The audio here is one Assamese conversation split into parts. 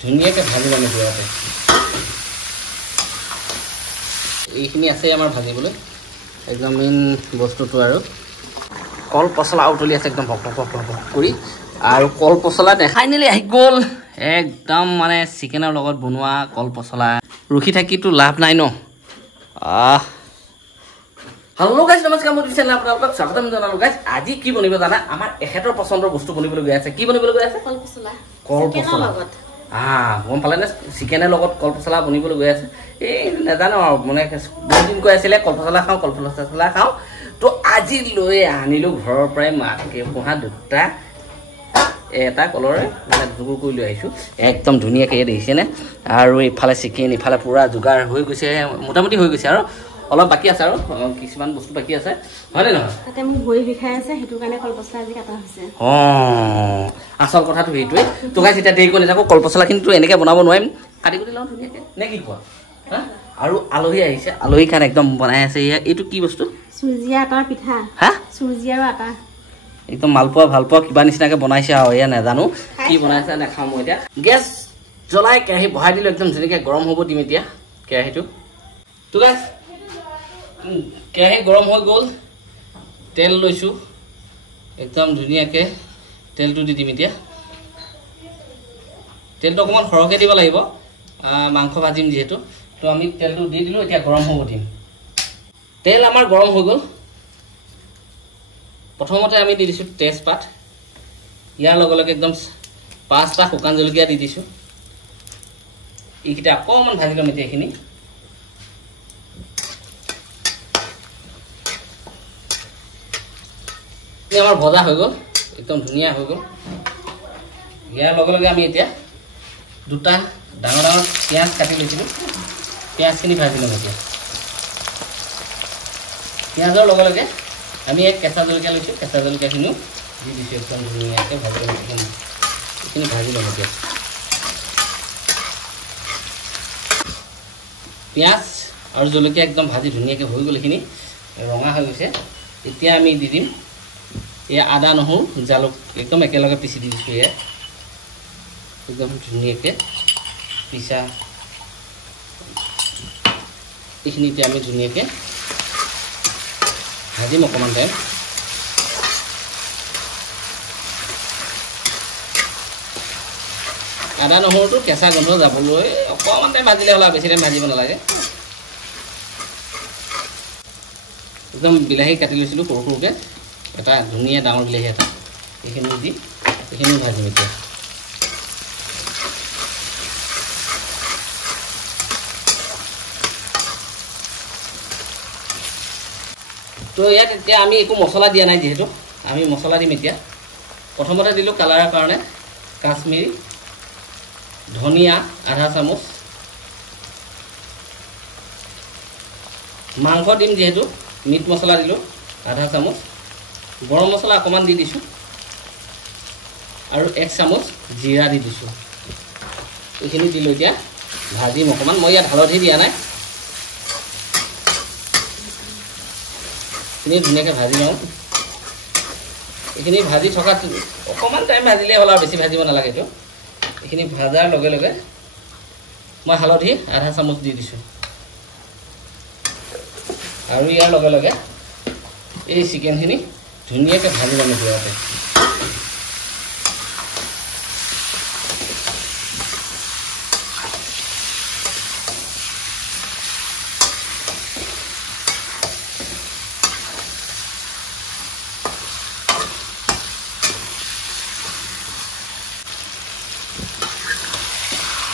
ধুনীয়াকৈ ভাজি ল'ম ইয়াতে এইখিনি আছে আমাৰ ভাজিবলৈ একদম মেইন বস্তুটো আৰু কল পচলা উতলি আছে একদম ভক ভক ভক কৰি আৰু কল পচলা ফাইনেলি আহি গ'ল একদম মানে চিকেনৰ লগত বনোৱা কল পচলা ৰখি থাকিতো লাভ নাই ন হেল্ল' গাইজ নমস্কাৰ মই দিছে আপোনালোকক স্বাগতম জনালোঁ গাইজ আজি কি বনিব জানা আমাৰ এখেতৰ পচন্দৰ বস্তু বনিবলৈ গৈ আছে কি বনিবলৈ গৈ আছে কল পচলা লগত গম পালে নে চিকেনৰ লগত কল পচলা বনিবলৈ গৈ আছে এই নাজানো আৰু মানে বহুত দিন কৈ আছিলে কল পচলা খাওঁ তো আজি লৈ আনিলোঁ ঘৰৰ পৰাই মাকে পোহা দুটা এটা কলৰে মানে যোগাৰ কৰি লৈ আহিছোঁ একদম ধুনীয়াকৈ দেখিছেনে আৰু ইফালে চিকেন ইফালে পূৰা যোগাৰ হৈ গৈছে মোটামুটি হৈ গৈছে আৰু অলপ বাকী আছে আৰু কিছুমান বস্তু বাকী আছে হয়নে নহয় তাতে মোক ভৰি বিষাই আছে সেইটো কাৰণে কল পচলা আজি কাটা হৈছে আচল কথাটো সেইটোৱে তো গাইজ এতিয়া দেৰি কৰি নাথাকোঁ কল পচলাখিনিতো এনেকৈ বনাব নোৱাৰিম কাটি কুটি লওঁ ধুনীয়াকৈ নে কি কোৱা আৰু আলহী আহিছে আলহীৰ কাৰণে একদম বনাই আছে এইটো কি বস্তু চুজি আটাৰ পিঠা চুজি আৰু আটা একদম মালপোৱা ভালপোৱা কিবা নিচিনাকৈ বনাইছে আৰু এয়া নাজানো কি বনাইছে নাখাওঁ মই এতিয়া গেছ জ্বলাই কেৰাহী বহাই দিলোঁ একদম ধুনীয়াকৈ গৰম হ'ব দিম এতিয়া কেৰাহীটো তো গাইজ কেৰাহী গৰম হৈ গ'ল তেল লৈছোঁ একদম ধুনীয়াকৈ তেলটো দি দিম এতিয়া তেলটো অকণমান সৰহকৈ দিব লাগিব মাংস ভাজিম যিহেতু তো আমি তেলটো দি দিলোঁ এতিয়া গৰম হ'ব দিম তেল আমাৰ গৰম হৈ গ'ল প্ৰথমতে আমি দি দিছোঁ তেজপাত ইয়াৰ লগে লগে একদম 5টা শুকান জলকীয়া দি দিছোঁ এইকেইটা অকণমান ভাজি ল'ম এতিয়া এইখিনি আমাৰ ভজা হৈ গ'ল একদম ধুনীয়া হৈ গ'ল ইয়াৰ লগে লগে আমি এতিয়া দুটা ডাঙৰ ডাঙৰ পিঁয়াজ কাটি লৈছিলোঁ পিঁয়াজখিনি ভাজি ল'ম এতিয়া পিঁয়াজৰ লগে লগে আমি এক কেঁচা জলকীয়া লৈছোঁ কেঁচা জলকীয়াখিনিও দি দিছোঁ একদম ধুনীয়াকৈ ভাজি ল'ম এইখিনি ভাজি ল'ম এতিয়া পিঁয়াজ আৰু জলকীয়া একদম ভাজি ধুনীয়াকৈ হৈ গ'ল এইখিনি ৰঙা হৈ গৈছে এতিয়া আমি দি দিম এয়া আদা নহৰু জালুক একদম একেলগে পিচি দি দিছোঁ এয়া একদম ধুনীয়াকৈ পিচা এইখিনি এতিয়া আমি ধুনীয়াকৈ ভাজিম অকণমান টাইম আদা নহৰুটো কেঁচা গোন্ধ যাবলৈ অকণমান টাইম ভাজিলে হ'ল আৰু বেছি টাইম ভাজিব নালাগে একদম বিলাহী কাটি লৈছিলোঁ সৰু সৰুকৈ এটা ধুনীয়া ডাঙৰ বিলাহী এটা এইখিনি দি এইখিনিও ভাজিম এতিয়া তো ইয়াত এতিয়া আমি একো মছলা দিয়া নাই যিহেতু আমি মছলা দিম এতিয়া প্ৰথমতে দিলোঁ কালাৰৰ কাৰণে কাশ্মীৰী ধনিয়া আধা চামুচ মাংস দিম যিহেতু মিট মছলা দিলোঁ আধা চামুচ গৰম মছলা অকণমান দি দিছোঁ আৰু 1 চামুচ জিৰা দি দিছোঁ এইখিনি দিলোঁ এতিয়া ভাজিম অকণমান মই ইয়াত হালধি দিয়া নাই এইখিনি ধুনীয়াকৈ ভাজি লওঁ এইখিনি ভাজি থকা অকণমান টাইম ভাজিলেই হ'ল আৰু বেছি ভাজিব নালাগেতো এইখিনি ভাজাৰ লগে লগে মই হালধি আধা চামুচ দি দিছোঁ আৰু ইয়াৰ লগে লগে এই চিকেনখিনি ধুনীয়াকৈ ভাজি ল'ম ইয়াতে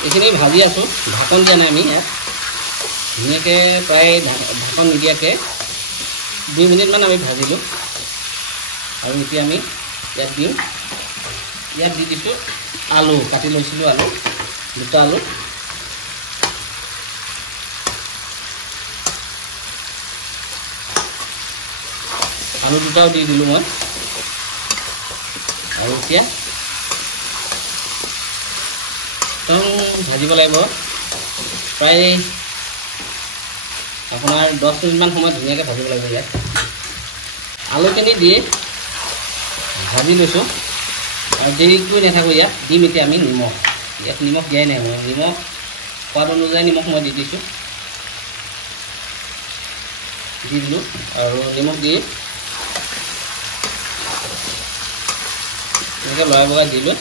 এইখিনি ভাজি আছোঁ ঢাকন দিয়া নাই আমি ইয়াত ধুনীয়াকৈ প্ৰায় ঢাকন নিদিয়াকৈ 2 মিনিটমান আমি ভাজিলোঁ আৰু এতিয়া আমি ইয়াত দিম ইয়াত দি দিছোঁ আলু কাটি লৈছিলোঁ আলু দুটা আলু আলু দুটাও দি দিলোঁ মই আৰু এতিয়া ভাজিব লাগিব প্ৰায় আপোনাৰ 10 মিনিটমান সময় ধুনীয়াকৈ ভাজিব লাগিব ইয়াত আলুখিনি দি ভাজি লৈছোঁ আৰু দেৰি কৰি নাথাকোঁ ইয়াত দিম এতিয়া আমি নিমখ ইয়াত নিমখ দিয়াই নাই মই নিমখ সোৱাদ অনুযায়ী নিমখ মই দি দিছোঁ দি দিলোঁ আৰু নিমখ দি এনেকৈ লৰাই বগাই দিলোঁ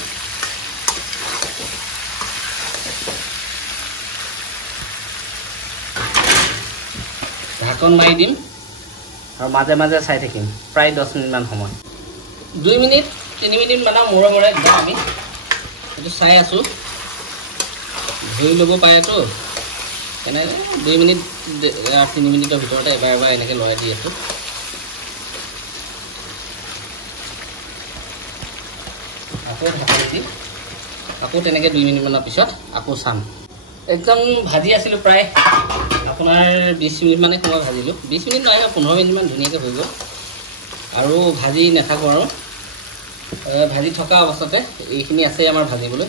ঢাকন মাৰি দিম আৰু মাজে মাজে চাই থাকিম প্ৰায় 10 মিনিটমান সময় 2 মিনিট 3 মিনিট মানৰ মূৰে মূৰে একদম আমি এইটো চাই আছোঁ ধুই ল'ব পাৰেতো এনেকৈ 2 মিনিট 3 মিনিটৰ ভিতৰতে এবাৰ এবাৰ এনেকৈ লৰাই দি আছোঁ আকৌ ঢাকন দি আকৌ তেনেকৈ 2 মিনিটমানৰ পিছত আকৌ চাম একদম ভাজি আছিলোঁ প্ৰায় আপোনাৰ 20 মিনিট মানে সময় ভাজিলোঁ 20 মিনিট নহয় 15 মিনিটমান ধুনীয়াকৈ হৈ গ'ল আৰু ভাজি নাথাকোঁ আৰু ভাজি থকা অৱস্থাতে এইখিনি আছে আমাৰ ভাজিবলৈ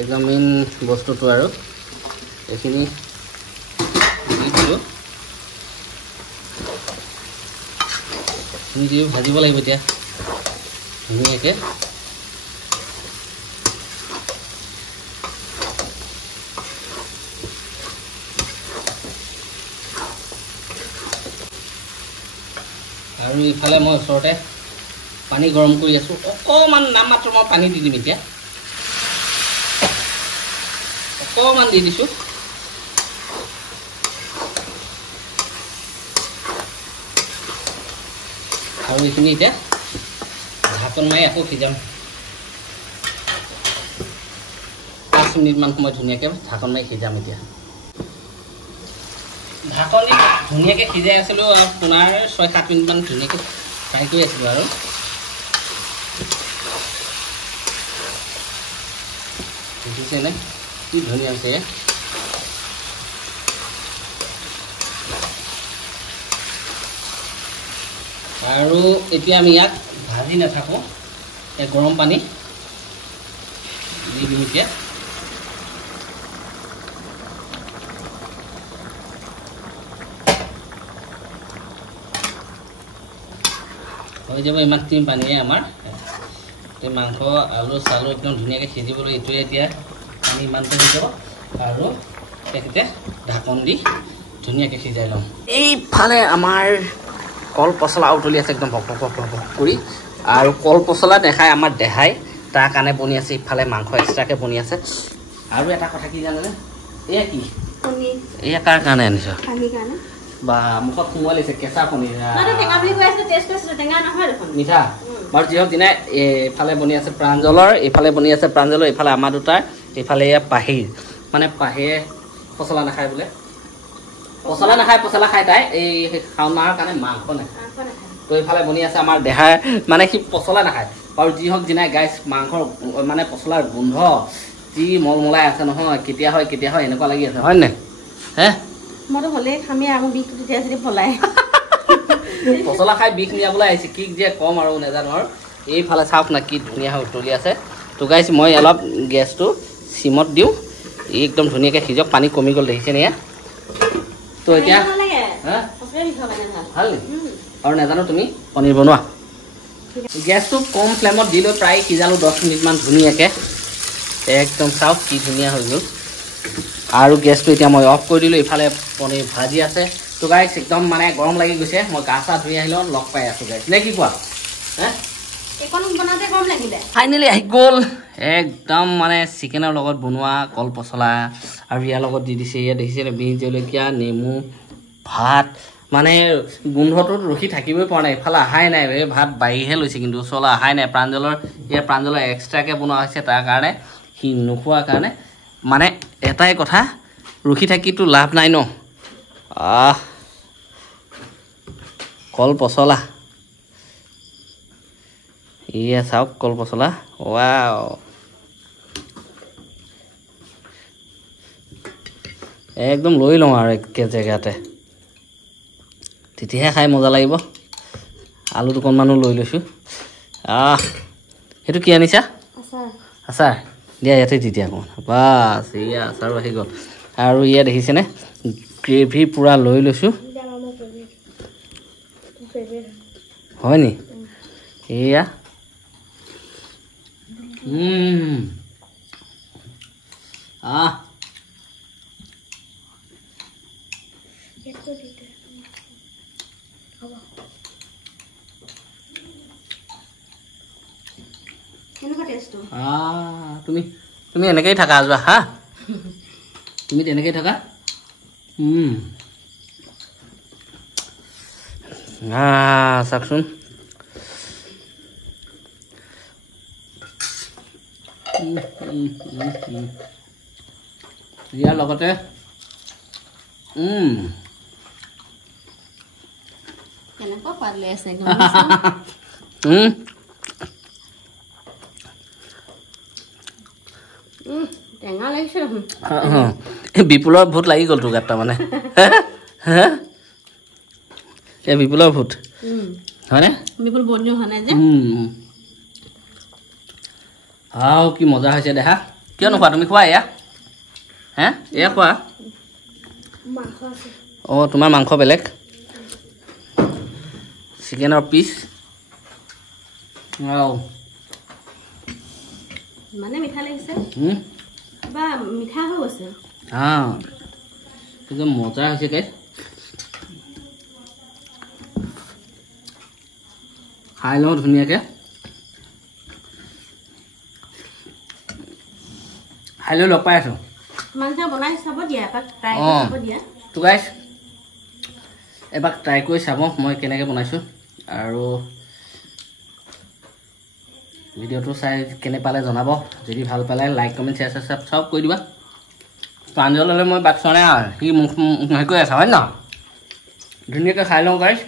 একদম মেইন বস্তুটো আৰু এইখিনি দি দিলোঁ দি ভাজিব লাগিব এতিয়া ধুনীয়াকৈ আৰু ইফালে মই ওচৰতে পানী গৰম কৰি আছোঁ অকণমান নামমাত্ৰ মই পানী দি দিম এতিয়া অকণমান দি দিছোঁ আৰু এইখিনি এতিয়া ঢাকন মাৰি আকৌ সিজাম 5 মিনিটমান সময় ধুনীয়াকৈ ঢাকন মাৰি সিজাম এতিয়া ঢাকন দি ধুনীয়াকৈ সিজাই আছিলোঁ আপোনাৰ 6-7 মিনিটমান ধুনীয়াকৈ ফ্ৰাই কৰি আছিলোঁ আৰু দেখিছেনে কি ধুনীয়া হৈছে আৰু এতিয়া আমি ইয়াত ভাজি নাথাকোঁ এই গৰম পানী দি দিম এতিয়া হৈ যাব ইমানখিনি পানীয়ে আমাৰ মাংস আলু চালু একদম ধুনীয়াকৈ সিজিবলৈ এইটোৱে এতিয়া পানী ইমানটো হৈ যাব আৰু তেখেতে ঢাকন দি ধুনীয়াকৈ সিজাই ল'ম এইফালে আমাৰ কল পচলা উতলি আছে একদম ভক ভক ভক কৰি আৰু কল পচলা দেখাই আমাৰ দেহাই তাৰ কাৰণে বনি আছে ইফালে মাংস এক্সট্ৰাকৈ বনি আছে আৰু এটা কথা কি জানেনে এয়া কি এয়া কাৰ কাৰণে আনিছ বা মুখত সোমোৱাই লৈছে কেঁচা পনীৰ মিঠা বাৰু যিহওক দিনাই এইফালে বনি আছে প্ৰাঞ্জলৰ এইফালে বনি আছে প্ৰাঞ্জলৰ এইফালে আমাৰ দুটাৰ এইফালে এয়া পাহিৰ মানে পাহিৰে পচলা নাখায় বোলে পচলা নাখায় পচলা খায় তাই এই শাওণ মাহৰ কাৰণে মাংস নাখায় তো এইফালে বনি আছে আমাৰ দেহাৰ মানে সি পচলা নাখায় আৰু যি হওক দিনাই গাইছ মাংসৰ মানে পচলাৰ গোন্ধ যি মলমলাই আছে নহয় কেতিয়া হয় এনেকুৱা লাগি আছে হয় নাই হে মইতো হ'লেই খামেই আৰু বিষটো তেতিয়া যদি পলাই পচলা খাই বিষ নিয়াবলৈ আহিছে কি যে কম আৰু নেজানো আৰু এইফালে চাওক না কি ধুনীয়া হৈ উতলি আছে তো গাইছ মই অলপ গেছটো চিমত দিওঁ একদম ধুনীয়াকৈ সিজক পানী কমি গ'ল দেখিছেনে ইয়াত তো এতিয়া ভাল আৰু নাজানো তুমি পনীৰ বনোৱা গেছটো কম ফ্লেমত দি লৈ প্ৰায় সিজালোঁ 10 মিনিটমান ধুনীয়াকৈ একদম চাওক কি ধুনীয়া হৈ গ'ল আৰু গেছটো এতিয়া মই অফ কৰি দিলোঁ ইফালে পনীৰ ভাজি আছে তো গাইছ একদম মানে গৰম লাগি গৈছে মই গা চা ধুই আহিলোঁ লগ পাই আছোঁ গাইছ নে কি কোৱা ফাইনেলি আহি গ'ল একদম মানে চিকেনৰ লগত বনোৱা কল পচলা আৰু ইয়াৰ লগত দি দিছে ইয়াত দেখিছে বিন জলকীয়া নেমু ভাত মানে গোন্ধটোত ৰখি থাকিবই পৰা নাই ইফালে অহাই নাই এই ভাত বাঢ়িহে লৈছে কিন্তু ওচৰলৈ অহাই নাই প্ৰাঞ্জলৰ এক্সট্ৰাকৈ বনোৱা হৈছে তাৰ কাৰণে সি নোখোৱাৰ কাৰণে মানে এটাই কথা ৰখি থাকিতো লাভ নাই ন কল পচলা এয়া চাওক কল পচলা ৱাও একদম লৈ লওঁ আৰু একে জেগাতে তেতিয়াহে খাই মজা লাগিব আলু দুকণমানো লৈ লৈছোঁ সেইটো কি আনিছা আচাৰ দিয়া ইয়াতে দি দিয়া অকণমান বাছ এয়া আচাৰো আহি গ'ল আৰু ইয়া দেখিছেনে গ্ৰেভি পূৰা লৈ লৈছোঁ হয় নি এয়া তুমি এনেকেই থাকা যোৱা হা তুমি তেনেকেই থাকা চাওকচোন ইয়াৰ লগতে বিপুলৰ ভূত লাগি গ'ল তোৰ গাত তাৰমানে এই বিপুলৰ ভূত হয়নে বিপুল বন্ধু হোৱা নাই যে কি মজা হৈছে দেখা কিয় নোখোৱা তুমি খোৱা এয়া হে এয়া খোৱা তোমাৰ মাংস বেলেগ চিকেনৰ পিচ মানে মিঠা লাগিছে বা মিঠা হৈ গৈছে একদম মজা হৈছে গাইছ খাই লওঁ ধুনীয়াকৈ খাই লৈ লগ পাই আছোঁ তো গাইছ এবাৰ ট্ৰাই কৰি চাব মই কেনেকৈ বনাইছোঁ আৰু ভিডিঅ'টো চাই কেনে পালে জনাব যদি ভাল পালে লাইক কমেণ্ট শ্বেয়াৰ চাবস্ক্ৰাইব চব কৰি দিবা প্ৰাঞ্জললৈ মই বাট চোৱা নাই আৰু সি মোক হেৰি কৰি আছে হয় ন ধুনীয়াকৈ খাই লওঁ গাইছ